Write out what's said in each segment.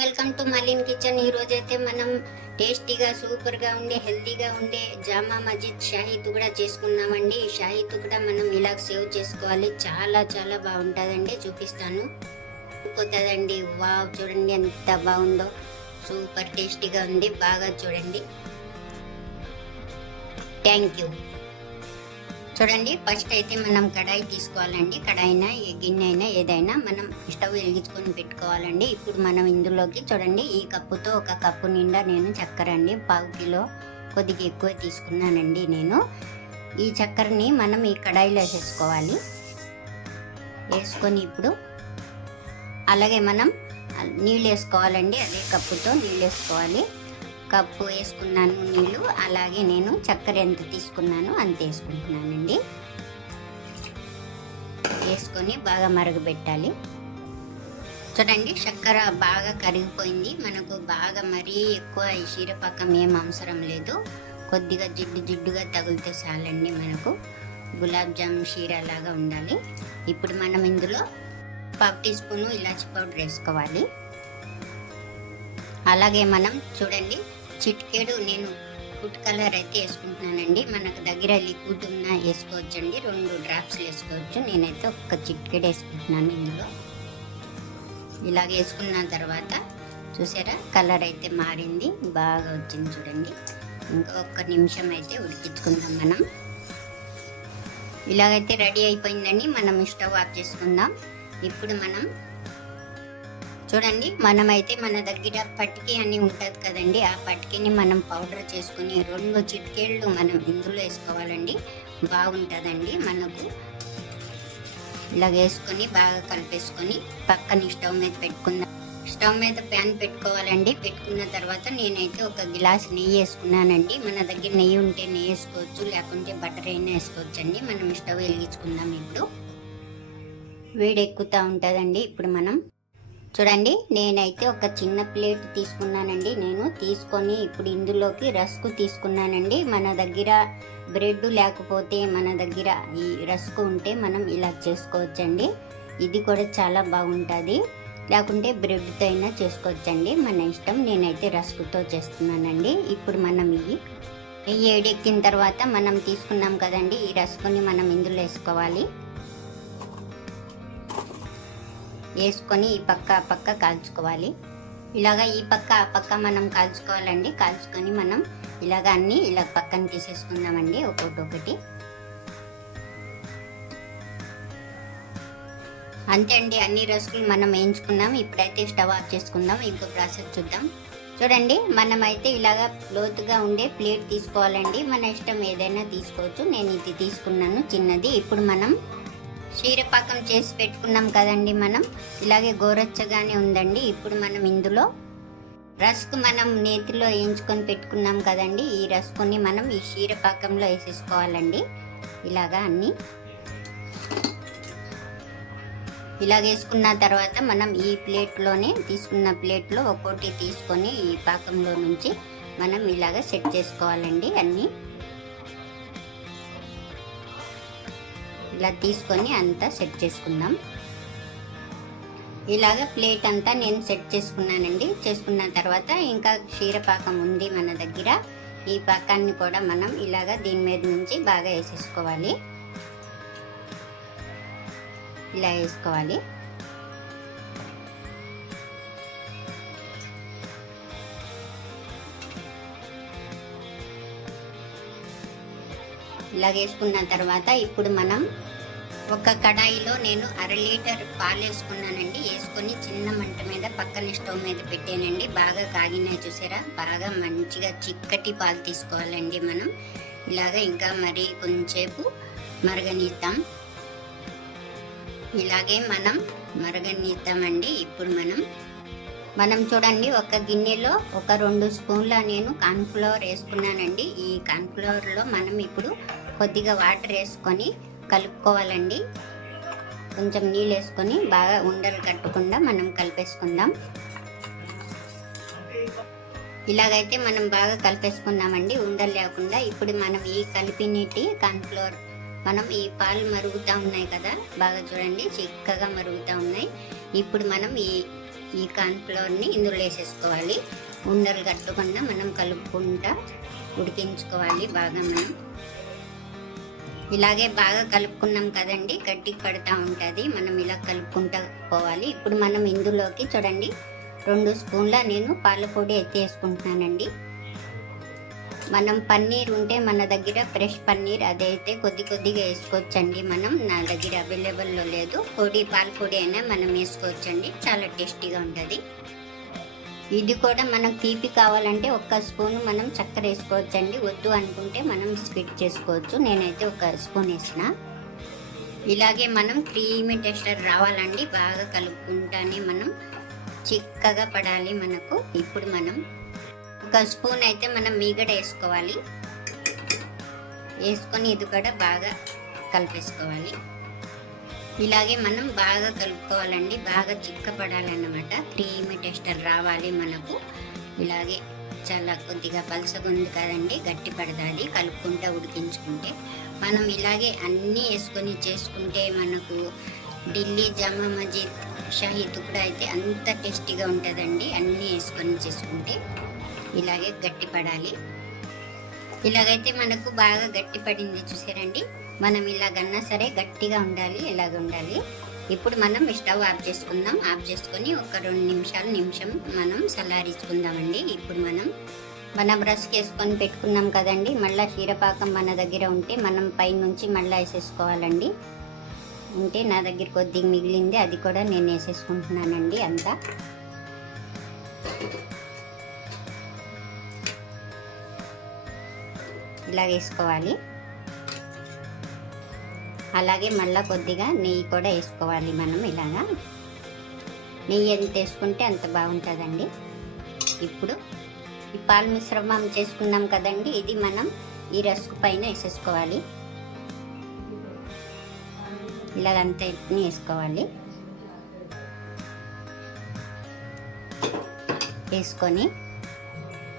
Welcome to మలిన్ kitchen. ఈ అయితే మనం టేస్టీగా సూపర్గా ఉండే హెల్తీగా ఉండే జామా మజిద్ షాహీ తుగడా చేసుకున్నామండి ఈ షాహీ తుగడా మనం ఇలా సేవ్ చేసుకోవాలి. చాలా చాలా బాగుంటుందండి. చూపిస్తాను. పోతుందండి వావ్ చూడండి ఎంత బాగుందో. సూపర్ టేస్టీగా ఉంది. బాగా చూడండి. థ్యాంక్ యూ చూడండి ఫస్ట్ అయితే మనం కడాయి తీసుకోవాలండి. కడాయినా ఏ గిన్నె అయినా ఏదైనా మనం స్టవ్ వెలిగించుకొని పెట్టుకోవాలండి. ఇప్పుడు మనం ఇందులోకి చూడండి ఈ కప్పుతో ఒక కప్పు నిండా నేను చక్కెర అండి పావు కిలో కొద్దిగా ఎక్కువ తీసుకున్నానండి నేను. ఈ చక్కెరని మనం ఈ కడాయిలో వేసేసుకోవాలి వేసుకొని ఇప్పుడు అలాగే మనం నీళ్ళు వేసుకోవాలండి అదే కప్పుతో నీళ్ళు వేసుకోవాలి. కప్పు వేసుకున్నాను నీళ్ళు అలాగే నేను చక్కెర ఎంత తీసుకున్నాను అంత వేసుకుంటున్నానండి. వేసుకొని బాగా మరగబెట్టాలి. చూడండి చక్కెర బాగా కరిగిపోయింది. మనకు బాగా మరీ ఎక్కువ ఈ క్షీరపాకం ఏం అవసరం లేదు. కొద్దిగా జిడ్డు జిడ్డుగా తగిలితే చాలండి మనకు. గులాబ్ జామున్ షీరా లాగా ఉండాలి. ఇప్పుడు మనం ఇందులో పావు టీ స్పూను ఇలాచి పౌడర్ వేసుకోవాలి. అలాగే మనం చూడండి చిట్కేడు నేను ఫుడ్ కలర్ అయితే వేసుకుంటున్నానండి. మనకు దగ్గర లిక్విడ్ ఉన్న వేసుకోవచ్చండి. రెండు డ్రాప్స్ వేసుకోవచ్చు. నేనైతే ఒక చిట్కేడు వేసుకుంటున్నాను ఇందులో. ఇలాగ వేసుకున్న తర్వాత చూసారా? కలర్ అయితే మారింది. బాగా వచ్చింది చూడండి. ఇంకా ఒక్క నిమిషం అయితే ఉడికించుకుందాం మనం. ఇలాగైతే రెడీ అయిపోయిందండి. మనం స్టవ్ ఆఫ్ చేసుకుందాం. ఇప్పుడు మనం చూడండి మనమైతే మన దగ్గర పట్టికి అని ఉంటుంది కదండి. ఆ పట్టికిని మనం పౌడర్ చేసుకుని రెండు చిటికేళ్ళు మనం ఇందులో వేసుకోవాలండి. బాగుంటుందండి మనకు. ఇలా వేసుకొని బాగా కలిపేసుకొని పక్కన స్టవ్ మీద పెట్టుకుందాం. స్టవ్ మీద ప్యాన్ పెట్టుకోవాలండి. పెట్టుకున్న తర్వాత నేనైతే ఒక గ్లాస్ నెయ్యి వేసుకున్నానండి. మన దగ్గర నెయ్యి ఉంటే నెయ్యి వేసుకోవచ్చు లేకుంటే బటర్ అయినా వేసుకోవచ్చు అండి మనం స్టవ్ వెలిగించుకుందాం ఇప్పుడు. వేడి ఎక్కుతూ ఉంటుందండి ఇప్పుడు మనం. చూడండి నేనైతే ఒక చిన్న ప్లేట్ తీసుకున్నానండి. నేను తీసుకొని ఇప్పుడు ఇందులోకి రస్కు తీసుకున్నానండి. మన దగ్గర బ్రెడ్ లేకపోతే మన దగ్గర ఈ రస్కు ఉంటే మనం ఇలా చేసుకోవచ్చండి. ఇది కూడా చాలా బాగుంటుంది. లేకుంటే బ్రెడ్తో అయినా చేసుకోవచ్చండి. మన ఇష్టం నేనైతే రస్కుతో చేస్తున్నానండి. ఇప్పుడు మనం ఇవి నెయ్యి ఏడెక్కిన తర్వాత మనం తీసుకున్నాం కదండి ఈ రస్కుని మనం ఇందులో వేసుకోవాలి. వేసుకొని ఈ పక్క ఆ పక్క కాల్చుకోవాలి. ఇలాగా ఈ పక్క ఆ పక్క మనం కాల్చుకోవాలండి. కాల్చుకొని మనం ఇలాగ అన్ని ఇలా పక్కన తీసేసుకుందామండి ఒకటి ఒకటి అంతే అండి అన్ని రసులు మనం వేయించుకున్నాం. ఇప్పుడైతే స్టవ్ ఆఫ్ చేసుకుందాం ఇంకో ప్రాసెస్ చూద్దాం. చూడండి మనమైతే ఇలాగా లోతుగా ఉండే ప్లేట్ తీసుకోవాలండి. మన ఇష్టం ఏదైనా తీసుకోవచ్చు. నేను ఇది తీసుకున్నాను చిన్నది. ఇప్పుడు మనం క్షీరపాకం చేసి పెట్టుకున్నాం కదండి మనం. ఇలాగే గోరచ్చగానే ఉందండి. ఇప్పుడు మనం ఇందులో రస్క్ మనం నేతిలో వేయించుకొని పెట్టుకున్నాం కదండి. ఈ రస్కుని మనం ఈ క్షీరపాకంలో వేసేసుకోవాలండి. ఇలాగా అన్ని. ఇలా వేసుకున్న తర్వాత మనం ఈ ప్లేట్లోనే తీసుకున్న ప్లేట్లో ఒక్కోటి తీసుకొని ఈ పాకంలో నుంచి మనం ఇలాగ సెట్ చేసుకోవాలండి అన్నీ. ఇలా తీసుకొని అంతా సెట్ చేసుకుందాం. ఇలాగ ప్లేట్ అంతా నేను సెట్ చేసుకున్నానండి. చేసుకున్న తర్వాత ఇంకా క్షీరపాకం ఉంది మన దగ్గర. ఈ పాకాన్ని కూడా మనం ఇలాగ దీని మీద నుంచి బాగా వేసేసుకోవాలి. ఇలా వేసుకోవాలి. ఇలా వేసుకున్న తర్వాత ఇప్పుడు మనం ఒక కడాయిలో నేను అర లీటర్ పాలు వేసుకున్నానండి. వేసుకొని చిన్న మంట మీద పక్కన స్టవ్ మీద పెట్టానండి. బాగా కాగినాయి చూసారా? బాగా మంచిగా చిక్కటి పాలు తీసుకోవాలండి మనం. ఇలాగ ఇంకా మరి కొంచెంసేపు మరగనిద్దాం. ఇలాగే మనం మరగనిద్దామండి. ఇప్పుడు మనం మనం చూడండి ఒక గిన్నెలో ఒక రెండు స్పూన్ల నేను కార్న్ఫ్లవర్ వేసుకున్నానండి. ఈ కార్న్ఫ్లవర్లో మనం ఇప్పుడు కొద్దిగా వాటర్ వేసుకొని కలుపుకోవాలండి. కొంచెం నీళ్ళు వేసుకొని బాగా ఉండలు కట్టకుండా మనం కలిపేసుకుందాం. ఇలాగైతే మనం బాగా కలిపేసుకున్నామండి ఉండలు లేకుండా ఇప్పుడు మనం ఈ కలిపినీటి కార్న్ఫ్లోర్ మనం ఈ పాలు మరుగుతూ ఉన్నాయి కదా బాగా చూడండి చిక్కగా మరుగుతూ ఉన్నాయి. ఇప్పుడు మనం ఈ ఈ కార్న్ఫ్లోర్ని ఇందులో వేసేసుకోవాలి. ఉండలు కట్టకుండా మనం కలుపుకుంటా ఉడికించుకోవాలి బాగా మనం. ఇలాగే బాగా కలుపుకున్నాం కదండి గట్టి పడుతూ ఉంటుంది మనం ఇలా కలుపుకుంటా పోవాలి. ఇప్పుడు మనం ఇందులోకి చూడండి రెండు స్పూన్ల నేను పాలపొడి ఎత్తేసుకుంటున్నానండి మనం పన్నీర్ ఉంటే మన దగ్గర ఫ్రెష్ పన్నీర్ అదైతే కొద్ది కొద్దిగా వేసుకోవచ్చండి మనం. నా దగ్గర అవైలబుల్లో లేదు. పొడి పాలపొడి అయినా మనం వేసుకోవచ్చండి. చాలా టేస్టీగా ఉంటుంది. ఇది కూడా మనం తీపి కావాలంటే ఒక్క స్పూన్ మనం చక్కెర వేసుకోవచ్చండి. వద్దు అనుకుంటే మనం స్కిట్ చేసుకోవచ్చు. నేనైతే ఒక స్పూన్ వేసిన. ఇలాగే మనం క్రీమీ టెస్టర్ రావాలండి. బాగా కలుపుకుంటానే మనం చిక్కగా పడాలి మనకు. ఇప్పుడు మనం ఒక స్పూన్ అయితే మనం మీగడ వేసుకోవాలి. వేసుకొని ఇది కూడా బాగా కలిపేసుకోవాలి. ఇలాగే మనం బాగా కలుపుకోవాలండి బాగా చిక్కపడాలన్నమాట. క్రీమీ టెస్టర్ రావాలి మనకు. ఇలాగే చాలా కొద్దిగా పలసగా ఉంది కదండి గట్టి పడదాలి కలుపుకుంటా ఉడికించుకుంటే. మనం ఇలాగే అన్నీ వేసుకొని చేసుకుంటే మనకు ఢిల్లీ జామా మజీద్ షాహీ తుకుడా అయితే అంత టేస్టీగా ఉంటుందండి. అన్నీ వేసుకొని చేసుకుంటే ఇలాగే గట్టి పడాలి. ఇలాగైతే మనకు బాగా గట్టి పడింది చూసారండి. మనం ఇలాగన్నా సరే గట్టిగా ఉండాలి ఇలాగ ఉండాలి? ఇప్పుడు మనం స్టవ్ ఆఫ్ చేసుకుందాం. ఆఫ్ చేసుకొని ఒక రెండు నిమిషాలు నిమిషం మనం చల్లారించుకుందామండి ఇప్పుడు మనం మనం బ్రష్కి వేసుకొని పెట్టుకున్నాం కదండి. మళ్ళీ క్షీరపాకం మన దగ్గర ఉంటే మనం పైనుంచి మళ్ళీ వేసేసుకోవాలండి. ఉంటే నా దగ్గర కొద్దిగా మిగిలింది. అది కూడా నేను వేసేసుకుంటున్నానండి అంతా. ఇలా వేసుకోవాలి. అలాగే మళ్ళీ కొద్దిగా నెయ్యి కూడా వేసుకోవాలి మనం ఇలాగా. నెయ్యి ఎంత వేసుకుంటే అంత బాగుంటుందండి. ఇప్పుడు ఈ పాలు మిశ్రమం చేసుకున్నాం కదండి ఇది మనం ఈ రస్కు పైన వేసేసుకోవాలి. ఇలాగంతా వేసుకోవాలి. వేసుకొని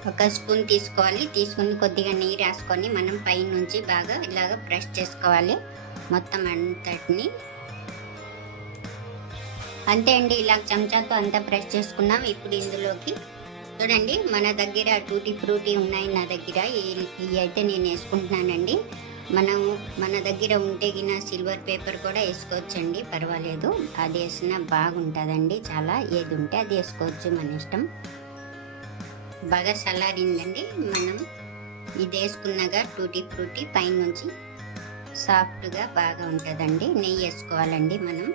ఒక స్పూన్ తీసుకోవాలి. తీసుకుని కొద్దిగా నీరు రాసుకొని మనం పైనుంచి బాగా ఇలాగ ప్రెస్ చేసుకోవాలి. మొత్తం అంతటిని అంతే అండి ఇలా చెంచాతో అంతా ప్రెస్ చేసుకున్నాం. ఇప్పుడు ఇందులోకి చూడండి మన దగ్గర టూటీ ఫ్రూటీ ఉన్నాయి నా దగ్గర. ఇవి అయితే నేను వేసుకుంటున్నానండి. మనం మన దగ్గర ఉంటే గిన సిల్వర్ పేపర్ కూడా వేసుకోవచ్చండి పర్వాలేదు. అది వేసినా బాగుంటుందండి చాలా. ఏది ఉంటే అది వేసుకోవచ్చు మన ఇష్టం. బాగా చల్లారిందండి. మనం ఇది వేసుకున్నాక టూటీ ఫ్రూటీ పైనుంచి. సాఫ్ట్గా బాగా ఉంటుందండి. నెయ్యి వేసుకోవాలండి మనం.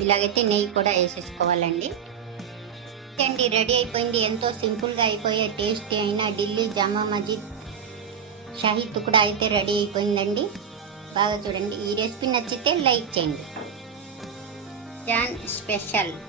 ఇలాగైతే నెయ్యి కూడా వేసేసుకోవాలండి. అండి రెడీ అయిపోయింది. ఎంతో సింపుల్గా అయిపోయే టేస్టీ అయిన ఢిల్లీ జామా మజీద్ షాహీ తుకుడా అయితే రెడీ అయిపోయిందండి. బాగా చూడండి. ఈ రెసిపీ నచ్చితే లైక్ చేయండి. జాన్ స్పెషల్.